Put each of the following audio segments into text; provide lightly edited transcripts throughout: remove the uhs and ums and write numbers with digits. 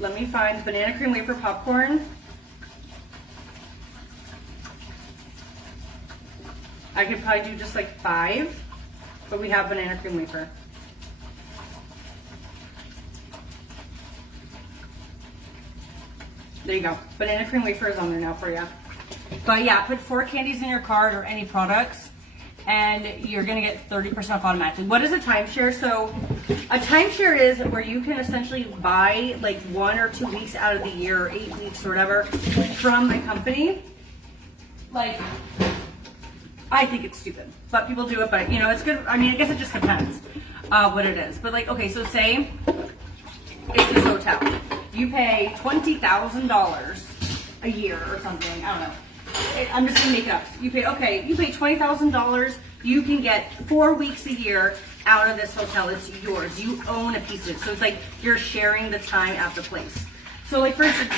Let me find banana cream wafer popcorn. I could probably do just like 5, but we have banana cream wafer. There you go. Banana cream wafer is on there now for you. But yeah, put 4 candies in your cart or any products, and you're gonna get 30% off automatically. What is a timeshare? So a timeshare is where you can essentially buy like 1 or 2 weeks out of the year, or 8 weeks or whatever, from a company. Like, I think it's stupid, but people do it, but you know, it's good. I mean, I guess it just depends what it is. But like, okay, so say it's this hotel. You pay $20,000 a year or something. I don't know. I'm just gonna make it up. You pay $20,000. You can get 4 weeks a year out of this hotel. It's yours. You own a piece of it. So it's like you're sharing the time at the place. So like for instance,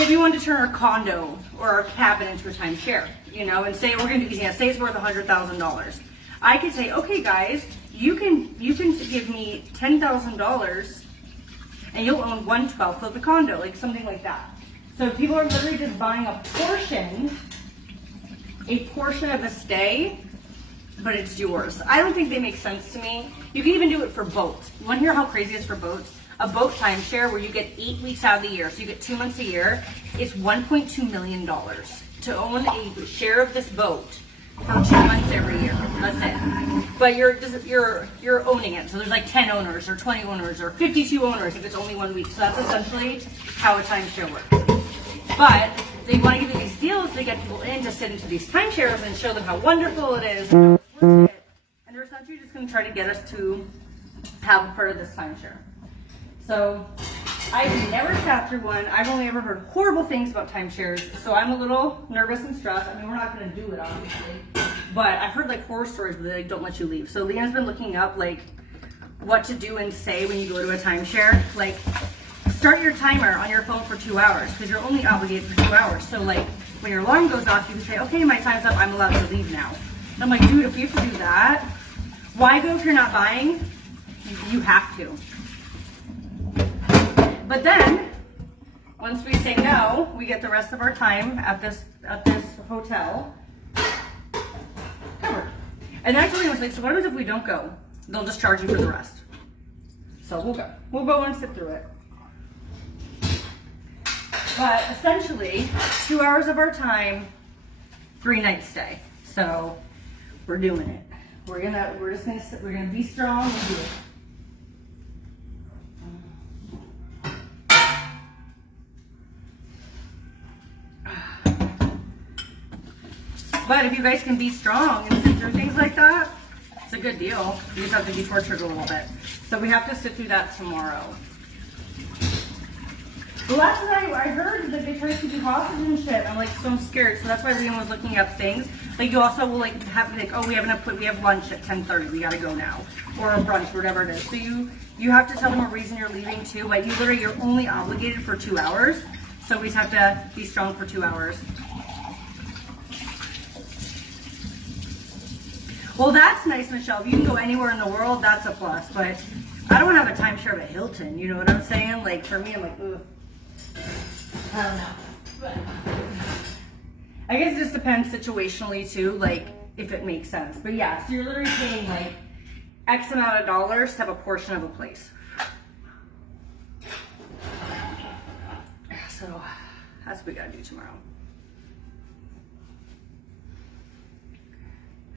if you wanted to turn our condo or our cabin into a timeshare, you know, and say we're gonna do easy, say it's worth $100,000. I could say, okay guys, you can give me $10,000 and you'll own 1/12 of the condo, like something like that. So people are literally just buying a portion of a stay, but it's yours. I don't think they make sense to me. You can even do it for boats. You want to hear how crazy it is for boats? A boat timeshare where you get 8 weeks out of the year, so you get 2 months a year. It's $1.2 million to own a share of this boat for 2 months every year. That's it. But you're owning it. So there's like 10 owners or 20 owners or 52 owners if it's only 1 week. So that's essentially how a timeshare works. But they want to give you these deals to get people in to sit into these timeshares and show them how wonderful it is and how it's worth it. And they're essentially just going to try to get us to have a part of this timeshare. So I've never sat through one. I've only ever heard horrible things about timeshares. So I'm a little nervous and stressed. I mean, we're not going to do it, obviously. But I've heard like horror stories where they don't let you leave. So Leanne's been looking up like what to do and say when you go to a timeshare. Like, start your timer on your phone for 2 hours because you're only obligated for 2 hours. So like when your alarm goes off, you can say, okay, my time's up, I'm allowed to leave now. And I'm like, dude, if you have to do that, why go if you're not buying? You have to. But then, once we say no, we get the rest of our time at this hotel covered. And actually I was like, so what happens if we don't go? They'll just charge you for the rest. So we'll go. We'll go and sit through it. But essentially, 2 hours of our time, 3 nights stay. So we're doing it. We're gonna be strong and do it. But if you guys can be strong and sit through things like that, it's a good deal. You just have to be tortured a little bit. So we have to sit through that tomorrow. The last night I heard that they tried to keep you hostage and shit. I'm like, so I'm scared. So that's why Liam was looking up things. Like you also will like have like, oh, we have lunch at 10:30. We gotta go now, or a brunch, whatever it is. So you have to tell them a reason you're leaving too. But you're only obligated for 2 hours. So we just have to be strong for 2 hours. Well, that's nice, Michelle. If you can go anywhere in the world, that's a plus. But I don't have a timeshare of a Hilton. You know what I'm saying? Like for me, I'm like, ugh. I don't know. But I guess it just depends situationally too, like if it makes sense. But yeah, so you're literally paying like X amount of dollars to have a portion of a place. So that's what we gotta do tomorrow.